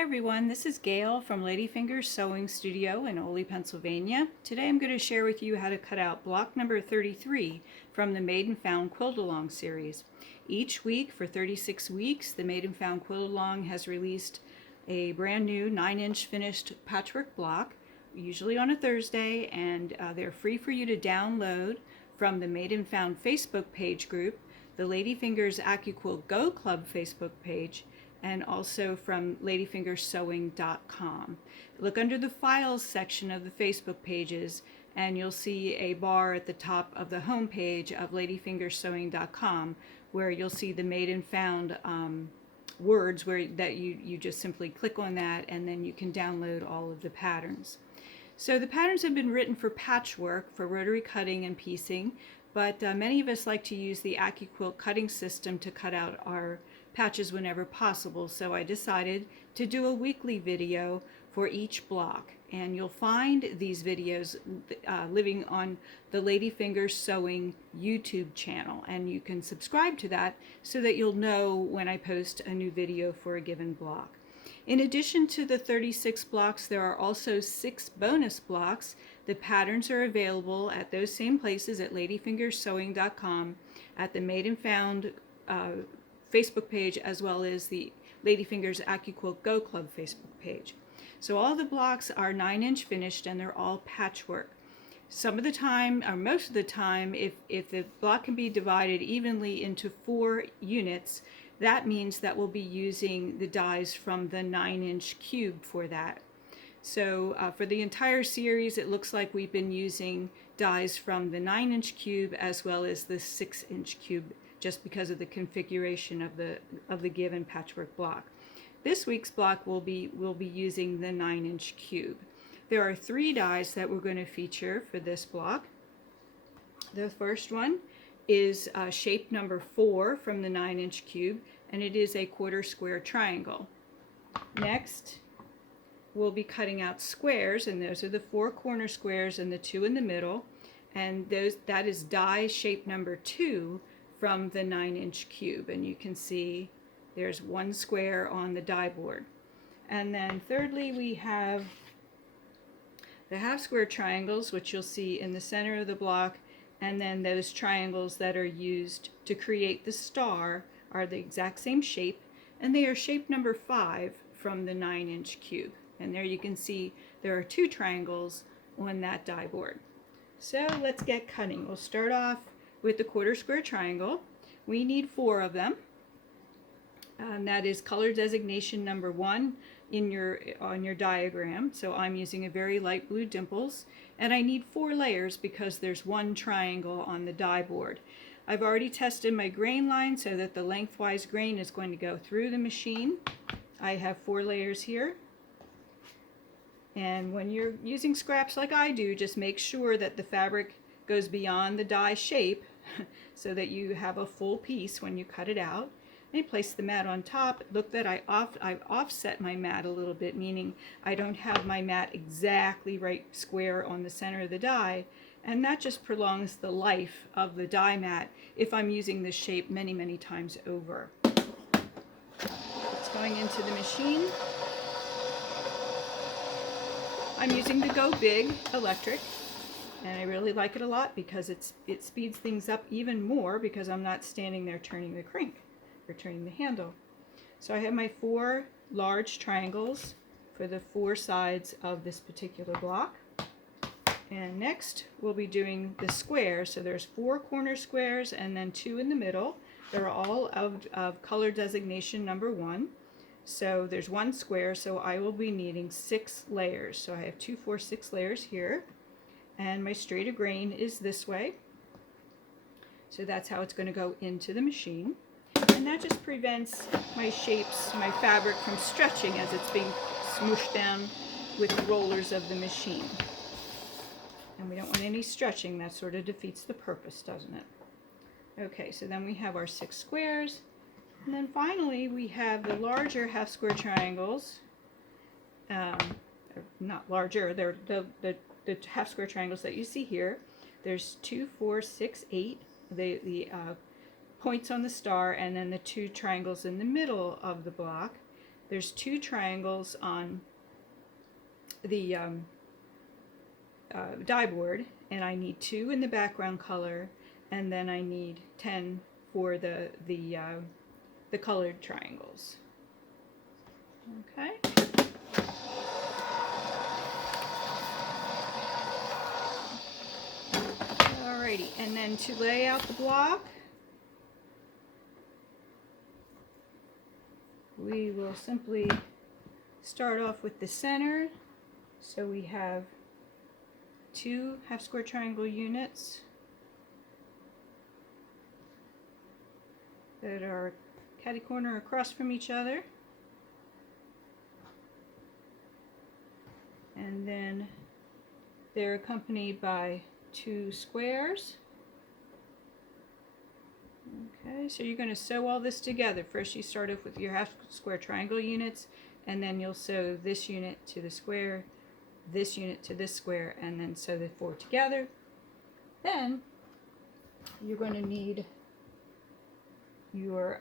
Hi everyone, this is Gail from Ladyfingers Sewing Studio in Ole, Pennsylvania. Today I'm going to share with you how to cut out block number 33 from the Made and Found Quilt Along series. Each week for 36 weeks, the Made and Found Quilt Along has released a brand new 9-inch finished patchwork block, usually on a Thursday, and they're free for you to download from the Made and Found Facebook page group, the Ladyfingers AccuQuilt Go Club Facebook page, and also from ladyfingersewing.com. Look under the files section of the Facebook pages and you'll see a bar at the top of the home page of ladyfingersewing.com where you'll see the Made and Found words that you just simply click on that and then you can download all of the patterns. So the patterns have been written for patchwork, for rotary cutting and piecing, but many of us like to use the AccuQuilt cutting system to cut out our patches whenever possible. So I decided to do a weekly video for each block. And you'll find these videos living on the Ladyfingers Sewing YouTube channel. And you can subscribe to that so that you'll know when I post a new video for a given block. In addition to the 36 blocks, there are also 6 bonus blocks. The patterns are available at those same places at ladyfingersewing.com, at the Made and Found Facebook page, as well as the Ladyfingers AccuQuilt Go Club Facebook page. So all the blocks are 9-inch finished and they're all patchwork. Some of the time, or most of the time, if the block can be divided evenly into 4 units, that means that we'll be using the dies from the 9-inch cube for that. So for the entire series, it looks like we've been using dies from the 9-inch cube as well as the 6-inch cube, just because of the configuration of the given patchwork block. This week's block we'll be using the 9-inch cube. There are 3 dies that we're going to feature for this block. The first one is shape number 4 from the 9-inch cube, and it is a quarter square triangle. Next, we'll be cutting out squares, and those are the 4 corner squares and the 2 in the middle, and that is die shape number 2 from the 9-inch cube, and you can see there's 1 square on the die board. And then thirdly, we have the half square triangles, which you'll see in the center of the block, and then those triangles that are used to create the star are the exact same shape, and they are shape number 5 from the 9-inch cube. And there you can see there are 2 triangles on that die board. So let's get cutting. We'll start off with the quarter square triangle. We need 4 of them. And that is color designation number 1 on your diagram. So I'm using a very light blue Dimples, and I need 4 layers because there's 1 triangle on the die board. I've already tested my grain line so that the lengthwise grain is going to go through the machine. I have 4 layers here. And when you're using scraps like I do, just make sure that the fabric goes beyond the die shape so that you have a full piece when you cut it out. And place the mat on top. Look that I've offset my mat a little bit, meaning I don't have my mat exactly right square on the center of the die, and that just prolongs the life of the die mat if I'm using this shape many, many times over. It's going into the machine. I'm using the Go Big electric, and I really like it a lot because it speeds things up even more because I'm not standing there turning the crank or turning the handle. So I have my 4 large triangles for the 4 sides of this particular block. And next we'll be doing the square. So there's 4 corner squares and then 2 in the middle. They're all of color designation number 1. So there's 1 square, so I will be needing 6 layers. So I have 2, 4, 6 layers here. And my straight of grain is this way. So that's how it's going to go into the machine. And that just prevents my shapes, my fabric from stretching as it's being smooshed down with the rollers of the machine. And we don't want any stretching. That sort of defeats the purpose, doesn't it? Okay, so then we have our 6 squares. And then finally we have the larger half square triangles. Not larger, they're the half square triangles that you see here. There's 2, 4, 6, 8. The points on the star, and then the 2 triangles in the middle of the block. there's 2 triangles on the die board, and I need 2 in the background color, and then I need 10 for the colored triangles. Okay. Alrighty, and then to lay out the block, we will simply start off with the center. So we have 2 half square triangle units that are catty corner across from each other. And then they're accompanied by 2 squares. Okay, so you're going to sew all this together. First you start off with your half square triangle units, and then you'll sew this unit to the square, this unit to this square, and then sew the 4 together. Then you're going to need your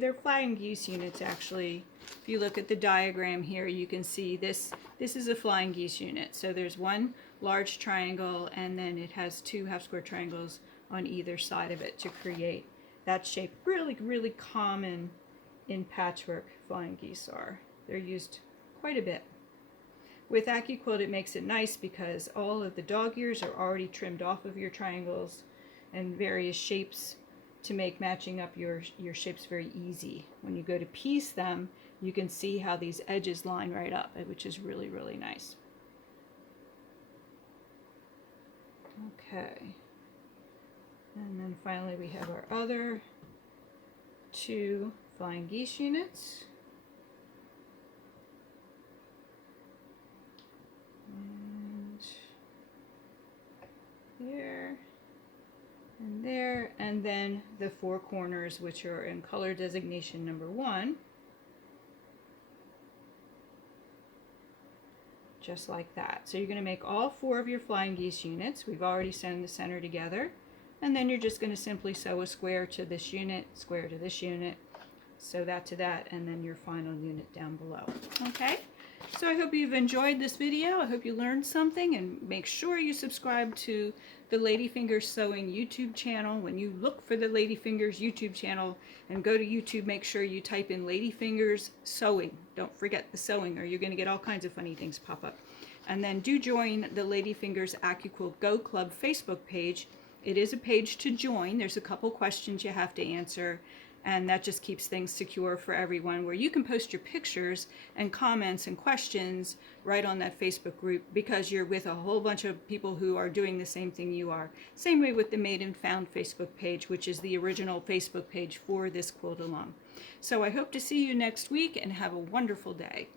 they're flying geese units actually. If you look at the diagram here, you can see this is a flying geese unit. So there's 1 large triangle, and then it has 2 half square triangles on either side of it to create that shape. Really, really common in patchwork, flying geese are. They're used quite a bit. With AccuQuilt, it makes it nice because all of the dog ears are already trimmed off of your triangles and various shapes to make matching up your shapes very easy. When you go to piece them, you can see how these edges line right up, which is really, really nice. Okay. And then finally we have our other 2 flying geese units. And there. And there, and then the 4 corners, which are in color designation number 1, just like that. So you're going to make all 4 of your flying geese units. We've already sewn the center together, and then you're just going to simply sew a square to this unit, square to this unit, sew that to that, and then your final unit down below. Okay? So I hope you've enjoyed this video. I hope you learned something, and make sure you subscribe to the Ladyfingers Sewing YouTube channel. When you look for the Ladyfingers YouTube channel and go to YouTube, make sure you type in Ladyfingers Sewing. Don't forget the sewing, or you're going to get all kinds of funny things pop up. And then do join the Ladyfingers AccuQuilt Go Club Facebook page. It is a page to join. There's a couple questions you have to answer, and that just keeps things secure for everyone, where you can post your pictures and comments and questions right on that Facebook group, because you're with a whole bunch of people who are doing the same thing you are. Same way with the Made and Found Facebook page, which is the original Facebook page for this quilt along. So I hope to see you next week, and have a wonderful day.